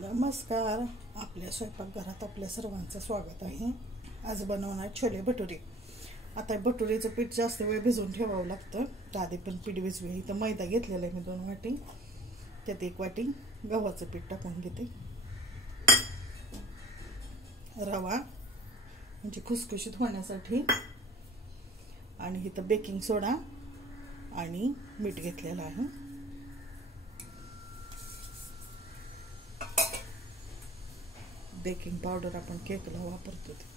नमस्कार. आपल्या स्वयंपाकघरात आपल्या सर्वांचं स्वागत आहे. आज बनवणार छोले भटुरे. आता भटुरेचं पीठ जास्त वेळ भिजवून ठेवावं लागतं. तर आधी पण पीठ भिजवे. इथं मैदा घेतलेला आहे मी 2 वाटी. त्यात 1 वाटी गव्हाचं पीठ टाकून घेते. रवा म्हणजे खुसखुशीत होण्यासाठी, आणि इथं बेकिंग सोडा आणि मीठ घेतलेलं आहे. बेकिंग पावडर आपण केकला वापरतो ते.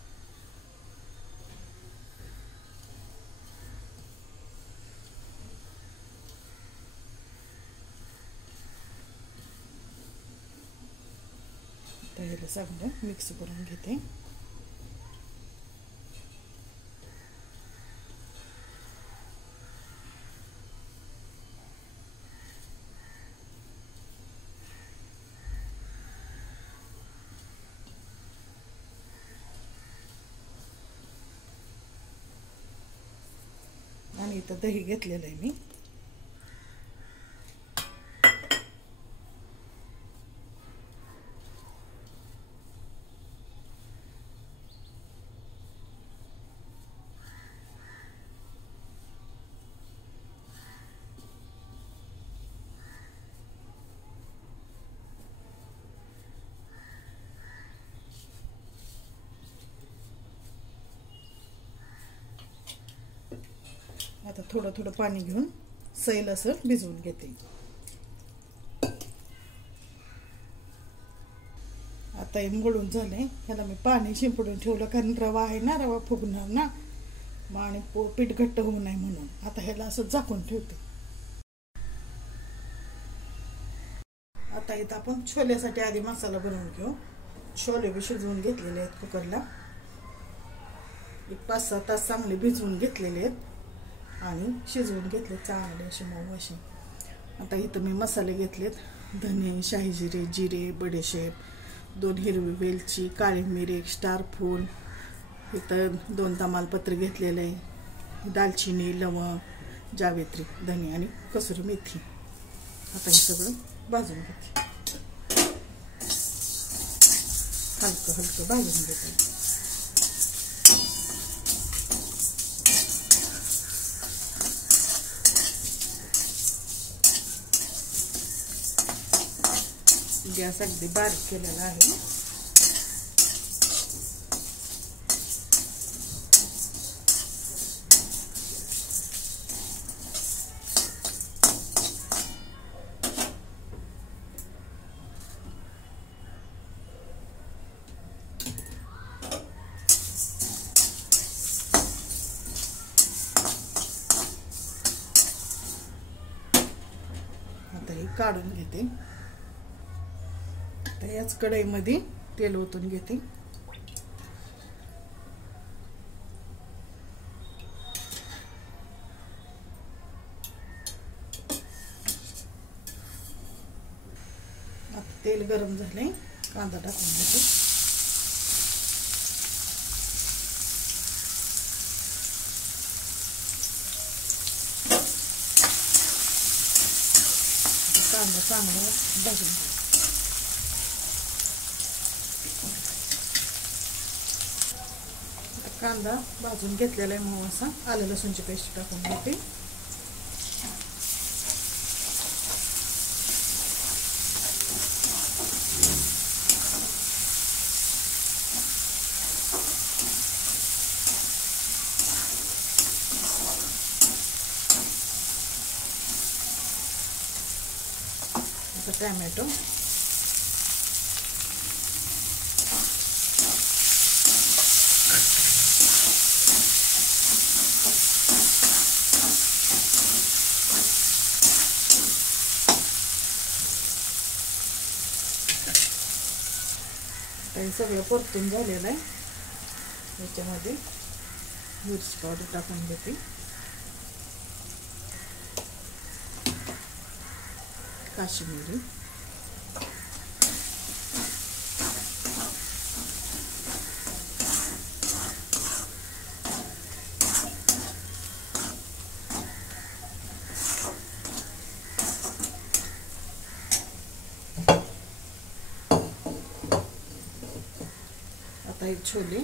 तर सगळं मिक्स करून घेते. आणि इथं दही घेतलेलं आहे मी. आता थोडं थोडं पाणी घेऊन सैल असं भिजवून घेते. आता हे मळून झालंय. ह्याला मी पाणी शिंपडून ठेवलं, कारण रवा आहे ना, रवा फुगणार ना मग, आणि पीठ घट्ट होऊ नये म्हणून. आता ह्याला असं झाकून ठेवते. आता इथं आपण छोल्यासाठी आधी मसाला बनवून घेऊ. छोले बी शिजवून घेतलेले आहेत कुकरला. 5-6 तास चांगले भिजवून घेतलेले आहेत आणि शिजवून घेतले चांगले असे मऊ असे. आता इथं मी मसाले घेतलेत. धने, शाही जिरे, जिरे, बडेशेप, 2 हिरवी वेलची, काळी मिरी, 1 स्टार फूल, इथं 2 तमालपत्र घेतलेलं आहे, दालचिनी, लवंग, जावेत्री, धने आणि कसुरी मेथी. आता हे सगळं भाजून घेते. हलकं हलकं भाजून घेते. गॅस अगदी बारीक केलेला आहे. आता हे काढून घेते. याच कढईमध्ये तेल ओतून घेते. तेल गरम झाले. कांदा टाकून घेते. कांदा चांगला भाजून घेते. कांदा भाजून घेतलेला आहे मग असा. आलं लसूणची पेस्ट टाकून घेते. आता टोमॅटो, हे सगळं परतून झालेलं आहे. याच्यामध्ये मिरची पावडर टाकून घेते. काश्मीरी, आता हे छोले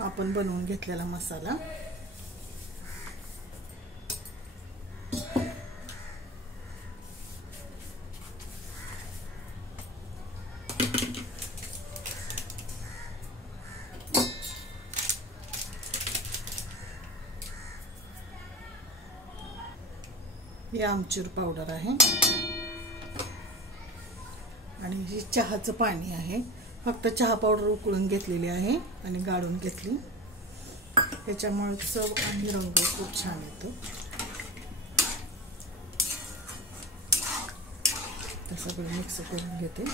आपण बनवून घेतलेला मसाला हे आमचूर पावडर आहे आणि हे चहाचं पाणी आहे. फक्त चहा पावडर उकळून घेतलेली आहे आणि गाळून घेतली. त्याच्यामुळे चव आणि रंग खूप छान येतो. ते सगळं मिक्स करून घेते.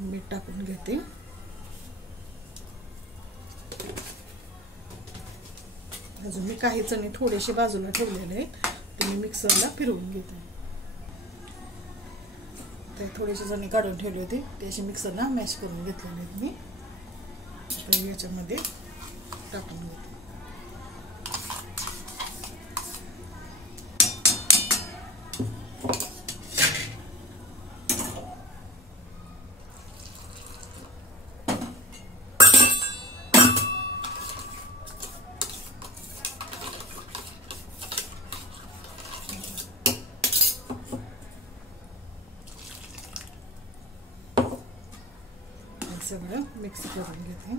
मीठ टाकून घेते. अजून मी काही चणे थोडेसे बाजूला ठेवलेले आहेत, ते मी मिक्सरला फिरवून घेते. ते थोडेसे चणे काढून ठेवले होते, ते असे मिक्सरला मॅश करून घेतलेले आहेत मी. आता याच्यामध्ये टाकून घेते. सगळं मिक्स करून घेते.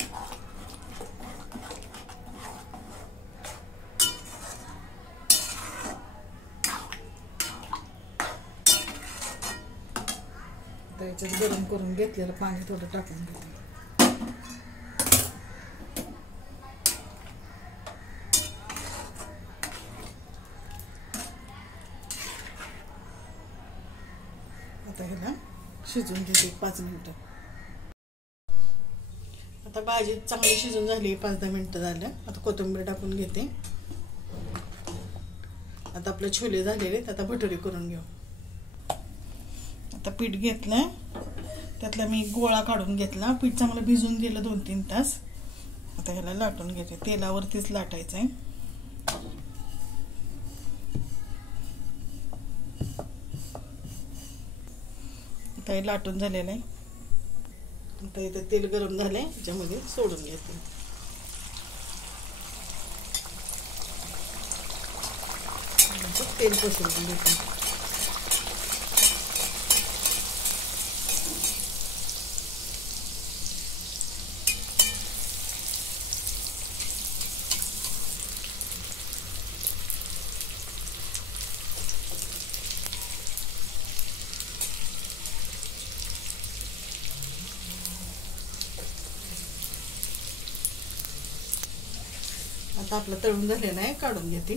त्याच्यात गरम करून घेतलेलं पाणी थोडं टाकून घेते. आता ह्याला शिजून घेते 5 मिनिटं. आता भाजी चांगली शिजून झाली, 5-10 मिनिटं झालं. आता कोथिंबीर टाकून घेते. आता आपले छोले झालेले आहेत. आता भटुरे करून घेऊ. आता पीठ घेतलं, त्यातला मी गोळा काढून घेतला. पीठ चांगलं भिजून गेलं 2-3 तास. आता ह्याला लाटून घेते. तेलावरतीच लाटायचं आहे. आता हे लाटून झालेलं आहे. आता इथे तेल गरम झालंय, त्याच्यामध्ये सोडून घेते. तेल पसरवून घेते. आता आपलं तळून झालेलं आहे, काढून घेते.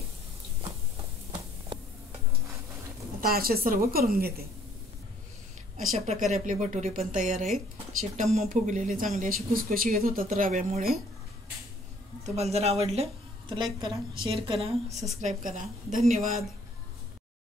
आता असे सर्व करून घेते. अशा प्रकारे आपले भटुरे पण तयार आहेत. असे टम्म फुगलेले, चांगले असे खुसखुशी येत होतात रव्यामुळे. तुम्हाला जर आवडलं तर लाईक करा, शेअर करा, सबस्क्राईब करा. धन्यवाद.